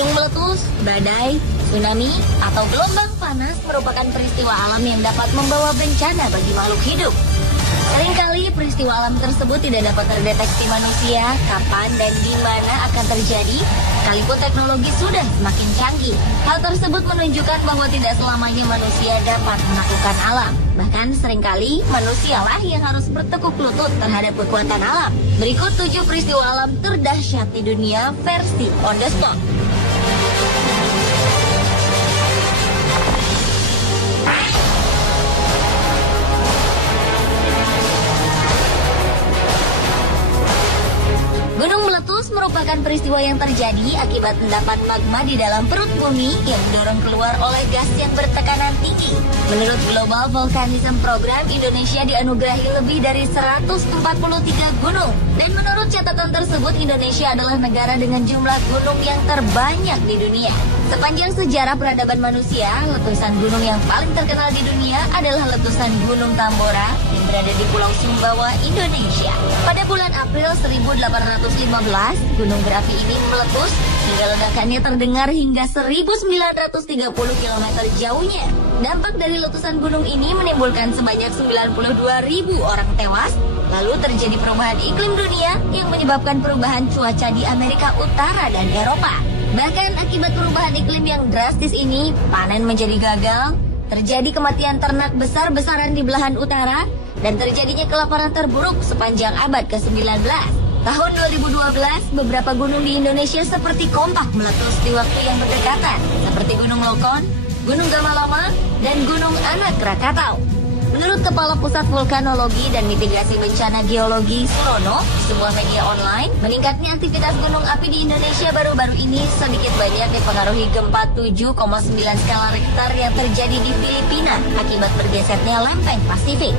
Gunung meletus, badai, tsunami, atau gelombang panas merupakan peristiwa alam yang dapat membawa bencana bagi makhluk hidup. Seringkali peristiwa alam tersebut tidak dapat terdeteksi manusia kapan dan di mana akan terjadi, sekalipun teknologi sudah semakin canggih. Hal tersebut menunjukkan bahwa tidak selamanya manusia dapat menaklukkan alam. Bahkan seringkali manusialah yang harus bertekuk lutut terhadap kekuatan alam. Berikut 7 peristiwa alam terdahsyat di dunia versi on the spot. Gunung meletus merupakan peristiwa yang terjadi akibat endapan magma di dalam perut bumi yang didorong keluar oleh gas yang bertekanan tinggi. Menurut Global Volcanism Program, Indonesia dianugerahi lebih dari 143 gunung. Dan menurut catatan tersebut, Indonesia adalah negara dengan jumlah gunung yang terbanyak di dunia. Sepanjang sejarah peradaban manusia, letusan gunung yang paling terkenal di dunia adalah letusan Gunung Tambora yang berada di Pulau Sumbawa, Indonesia. Pada bulan April 1815, gunung berapi ini meletus hingga ledakannya terdengar hingga 1930 km jauhnya. Dampak dari letusan gunung ini menimbulkan sebanyak 92.000 orang tewas. Lalu terjadi perubahan iklim dunia yang menyebabkan perubahan cuaca di Amerika Utara dan Eropa. Bahkan akibat perubahan iklim yang drastis ini, panen menjadi gagal, terjadi kematian ternak besar-besaran di belahan utara, dan terjadinya kelaparan terburuk sepanjang abad ke-19. Tahun 2012, beberapa gunung di Indonesia seperti kompak meletus di waktu yang berdekatan, seperti Gunung Lokon, Gunung Gamalama, dan Gunung Anak Krakatau. Menurut Kepala Pusat Vulkanologi dan Mitigasi Bencana Geologi Surono, sebuah media online, meningkatnya aktivitas gunung api di Indonesia baru-baru ini sedikit banyak dipengaruhi gempa 7,9 skala Richter yang terjadi di Filipina akibat bergesernya lempeng Pasifik.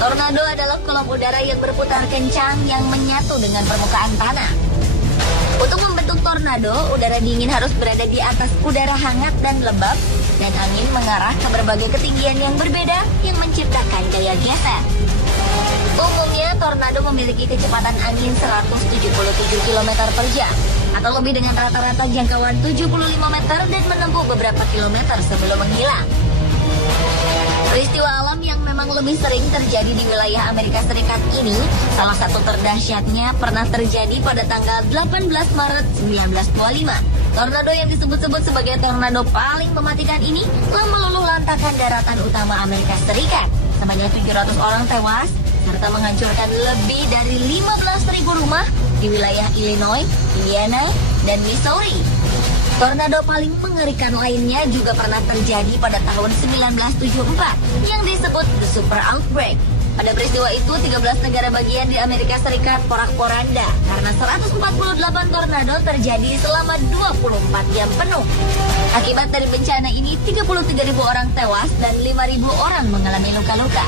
Tornado adalah kolom udara yang berputar kencang yang menyatu dengan permukaan tanah. Untuk membentuk tornado, udara dingin harus berada di atas udara hangat dan lembab, dan angin mengarah ke berbagai ketinggian yang berbeda yang menciptakan gaya geser. Umumnya, tornado memiliki kecepatan angin 177 km per jam, atau lebih dengan rata-rata jangkauan 75 meter dan menempuh beberapa kilometer sebelum menghilang. Peristiwa alam yang memang lebih sering terjadi di wilayah Amerika Serikat ini, salah satu terdahsyatnya pernah terjadi pada tanggal 18 Maret 1925. Tornado yang disebut-sebut sebagai tornado paling mematikan ini telah meluluh lantakkan daratan utama Amerika Serikat. Sebanyak 700 orang tewas, serta menghancurkan lebih dari 15.000 rumah di wilayah Illinois, Indiana, dan Missouri. Tornado paling mengerikan lainnya juga pernah terjadi pada tahun 1974 yang disebut The Super Outbreak. Pada peristiwa itu, 13 negara bagian di Amerika Serikat porak-poranda karena 148 tornado terjadi selama 24 jam penuh. Akibat dari bencana ini, 33.000 orang tewas dan 5.000 orang mengalami luka-luka.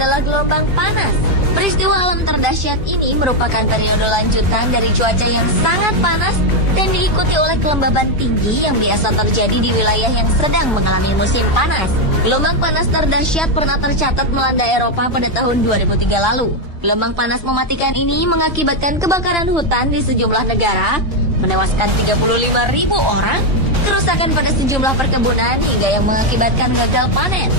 Adalah gelombang panas. Peristiwa alam terdahsyat ini merupakan periode lanjutan dari cuaca yang sangat panas dan diikuti oleh kelembaban tinggi yang biasa terjadi di wilayah yang sedang mengalami musim panas. Gelombang panas terdahsyat pernah tercatat melanda Eropa pada tahun 2003 lalu. Gelombang panas mematikan ini mengakibatkan kebakaran hutan di sejumlah negara, menewaskan 35.000 orang, kerusakan pada sejumlah perkebunan hingga yang mengakibatkan gagal panen.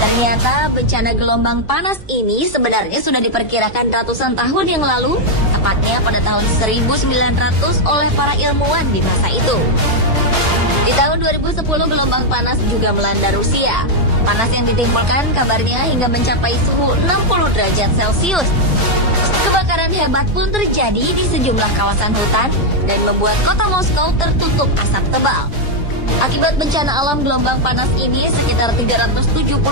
Ternyata bencana gelombang panas ini sebenarnya sudah diperkirakan ratusan tahun yang lalu, tepatnya pada tahun 1900 oleh para ilmuwan di masa itu. Di tahun 2010 gelombang panas juga melanda Rusia. Panas yang ditimbulkan kabarnya hingga mencapai suhu 60 derajat Celcius. Kebakaran hebat pun terjadi di sejumlah kawasan hutan dan membuat kota Moskow tertutup asap tebal. Akibat bencana alam gelombang panas ini, sekitar 374.000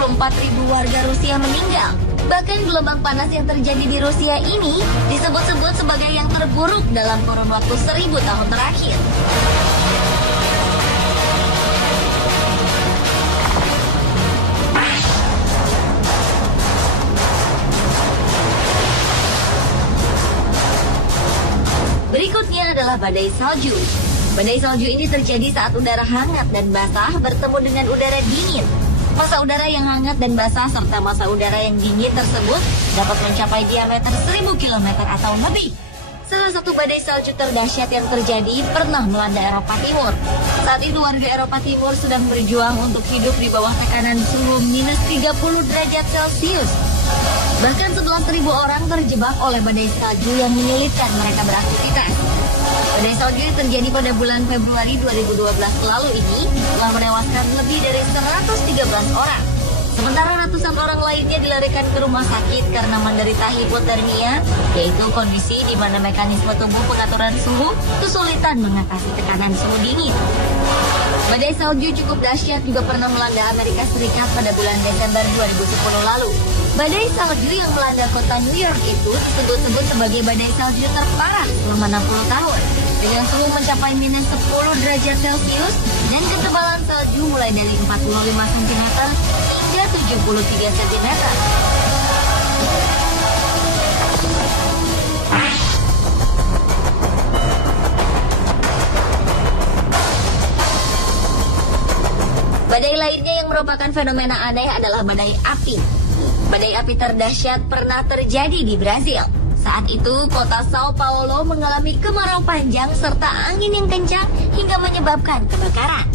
warga Rusia meninggal. Bahkan gelombang panas yang terjadi di Rusia ini disebut-sebut sebagai yang terburuk dalam kurun waktu 1000 tahun terakhir. adalah badai salju. Badai salju ini terjadi saat udara hangat dan basah bertemu dengan udara dingin. Massa udara yang hangat dan basah serta massa udara yang dingin tersebut dapat mencapai diameter 1000 km atau lebih. Salah satu badai salju terdahsyat yang terjadi pernah melanda Eropa Timur. Saat itu warga Eropa Timur sedang berjuang untuk hidup di bawah tekanan suhu minus 30 derajat Celcius. Bahkan 11.000 orang terjebak oleh badai salju yang menyulitkan mereka beraktivitas. Badai salju yang terjadi pada bulan Februari 2012 lalu ini telah menewaskan lebih dari 113 orang. Sementara ratusan orang lainnya dilarikan ke rumah sakit karena menderita hipotermia, yaitu kondisi di mana mekanisme tubuh pengaturan suhu kesulitan mengatasi tekanan suhu dingin. Badai salju cukup dahsyat juga pernah melanda Amerika Serikat pada bulan Desember 2010 lalu. Badai salju yang melanda kota New York itu disebut-sebut sebagai badai salju terparah selama 60 tahun. Dengan suhu mencapai minus 10 derajat Celcius dan ketebalan salju mulai dari 45 cm hingga 73 cm. Badai lainnya yang merupakan fenomena aneh adalah badai api. Badai api terdahsyat pernah terjadi di Brasil. Saat itu, kota Sao Paulo mengalami kemarau panjang serta angin yang kencang hingga menyebabkan kebakaran.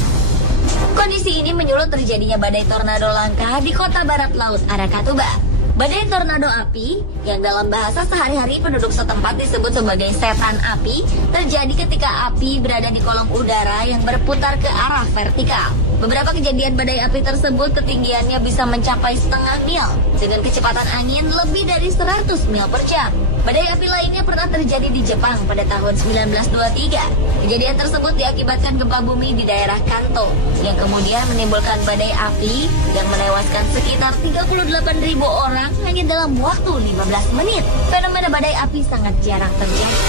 Kondisi ini menyulut terjadinya badai tornado langka di kota barat laut Aracatuba. Badai tornado api, yang dalam bahasa sehari-hari penduduk setempat disebut sebagai setan api, terjadi ketika api berada di kolom udara yang berputar ke arah vertikal. Beberapa kejadian badai api tersebut ketinggiannya bisa mencapai setengah mil, dengan kecepatan angin lebih dari 100 mil per jam. Badai api lainnya pernah terjadi di Jepang pada tahun 1923. Kejadian tersebut diakibatkan gempa bumi di daerah Kanto, yang kemudian menimbulkan badai api yang menewaskan sekitar 38.000 orang hanya dalam waktu 15 menit. Fenomena badai api sangat jarang terjadi.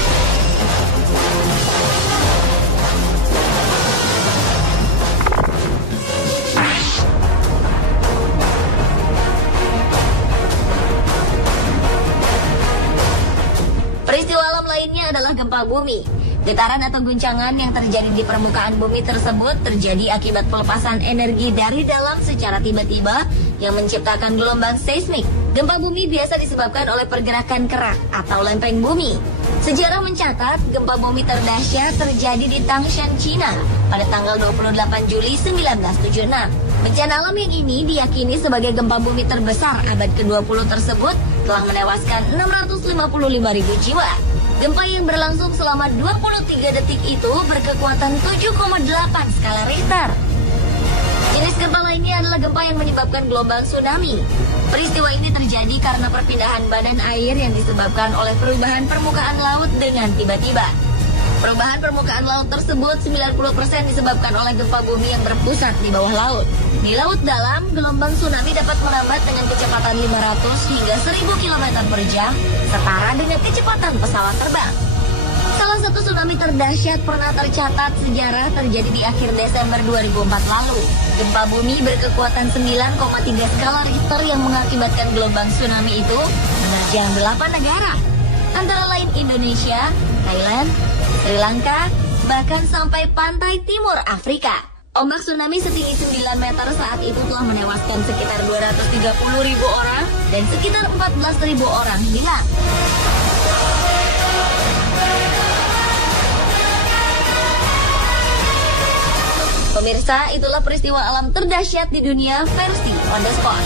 Peristiwa alam lainnya adalah gempa bumi. Getaran atau guncangan yang terjadi di permukaan bumi tersebut terjadi akibat pelepasan energi dari dalam secara tiba-tiba yang menciptakan gelombang seismik. Gempa bumi biasa disebabkan oleh pergerakan kerak atau lempeng bumi. Sejarah mencatat gempa bumi terdahsyat terjadi di Tangshan, Cina pada tanggal 28 Juli 1976. Bencana alam yang ini diyakini sebagai gempa bumi terbesar abad ke-20 tersebut telah menewaskan 655.000 jiwa. Gempa yang berlangsung selama 23 detik itu berkekuatan 7,8 skala Richter. Jenis gempa lainnya adalah gempa yang menyebabkan gelombang tsunami. Peristiwa ini terjadi karena perpindahan badan air yang disebabkan oleh perubahan permukaan laut dengan tiba-tiba. Perubahan permukaan laut tersebut 90% disebabkan oleh gempa bumi yang berpusat di bawah laut. Di laut dalam, gelombang tsunami dapat merambat dengan kecepatan 500 hingga 1000 km per jam, setara dengan kecepatan pesawat terbang. Salah satu tsunami terdahsyat pernah tercatat sejarah terjadi di akhir Desember 2004 lalu. Gempa bumi berkekuatan 9,3 skala Richter yang mengakibatkan gelombang tsunami itu menerjang 8 negara, antara lain Indonesia, Thailand, Sri Lanka, bahkan sampai pantai timur Afrika. Ombak tsunami setinggi 9 meter saat itu telah menewaskan sekitar 230.000 orang dan sekitar 14.000 orang hilang. Pemirsa, itulah peristiwa alam terdahsyat di dunia versi On The Spot.